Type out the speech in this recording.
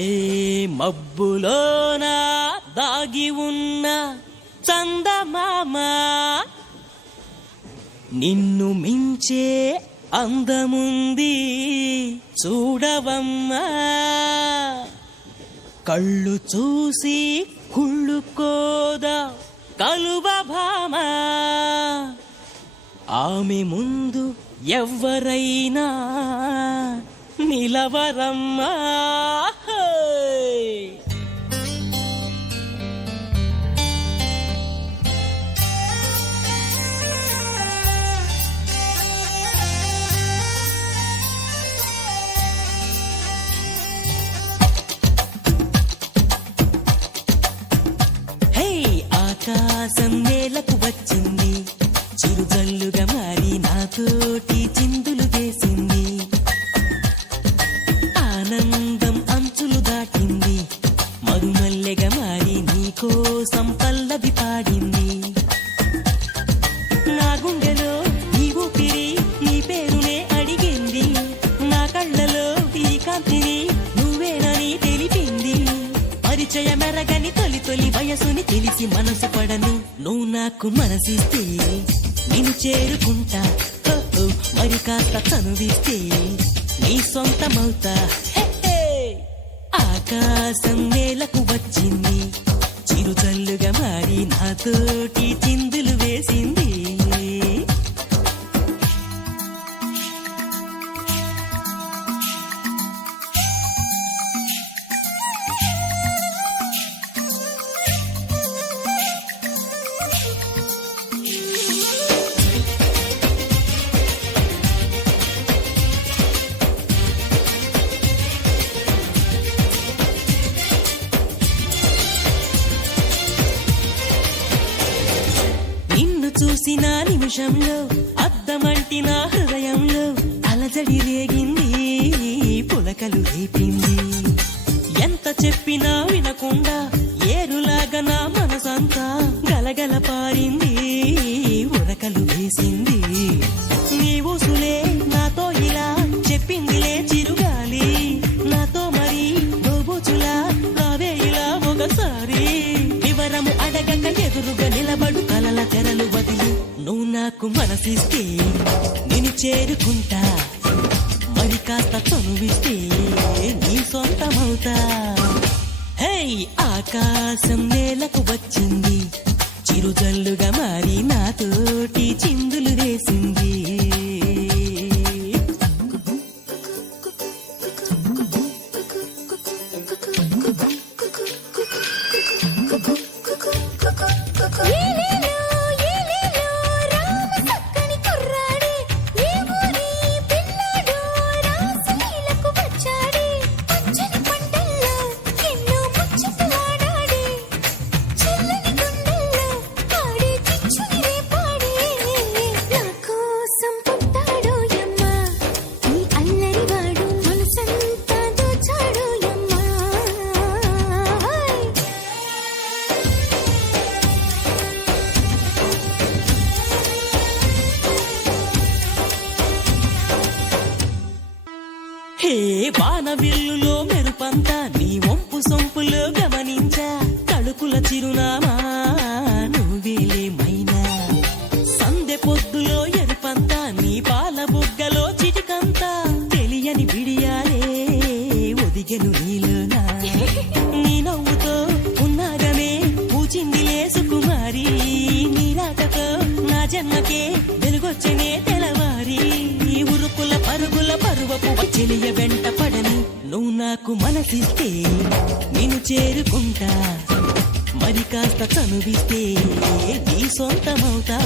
ఏ మబ్బులోన దాగి ఉన్న చందమామ నిన్ను మించే అందముంది చూడవమ్మా. కళ్ళు చూసి కుళ్ళుకోదా కలువ భామ, ఆమె ముందు ఎవ్వరైనా నిలవరమ్మా. ఆకాశం నేలకు వచ్చింది, చిరుజల్లుగా మారి నాతోటి చిందులు వేసింది. ఆనందం అంచులు దాటింది, మరుమల్లెగా మారి నీకోసం పల్లవి పాడింది. నా గుండెలో నీ ఊపిరి నీ పేరునే అడిగింది, నా కళ్ళలో ఈ కాంతిని నువ్వేనని తెలిపింది. పరిచయమెరగని తొలి తొలి వయసుని తెలిసి మనసు పడను, నువ్వు నాకు మనసిస్తే నిన్ను చేరుకుంటా. మరి కాస్త చనువిస్తే నీ సొంతమవుతా. ఆకాశం నేలకు వచ్చింది, చిరుజల్లుగా మారి నాతోటి చిందులు వేసింది. చూసిన నిమిషంలో అద్దమంటి నా హృదయంలో అలజడి రేగింది, పులకలు రేపింది. ఎంత చెప్పినా వినకుండా ఏరులాగా నా మనసంతా గలగల పారింది, ఉరకలు వేసింది. నీ ఊసులే నాతో ఇలా చెప్పిందిలే చిరుగాలి, నాతో మరి దోబూచులా రావే ఇలా ఒకసారి. వివరము అడగక ఎదురుగా నిలబడు కలల తెరలు వదిలి, నువ్వు నాకు మనసిస్తే నేను చేరుకుంటా. మరి కాస్త చనువిస్తే నీ సొంతమవుతా. హే ఆకాశం నేలకు వచ్చింది, చిరుజల్లుగా మారి నాతోటి చిందులు వేసింది. హే వానవిల్లులో మెరుపంతా నీ వంపు సొంపులో గమనించా, తడుకుల చిరునామా నువ్వేలే మైనా. సందె పొద్దులో ఎరుపంతా నీ పాల బుగ్గలో చిటికంతా, తెలియని విడియాలే ఒదిగెను నీలోనా. నీ నవ్వుతో ఉన్నాగమే పూచిందిలే సుకుమారి, నీ రాకతో నా జన్మకే వెలుగొచ్చనే తెలవారి. ఉరుకుల పరుగుల పరువపు చెలియ వెంట పడను, నువ్వు నాకు మనసిస్తే నేను చేరుకుంటా. మరి కాస్త చనువిస్తే నీ సొంతమవుతా.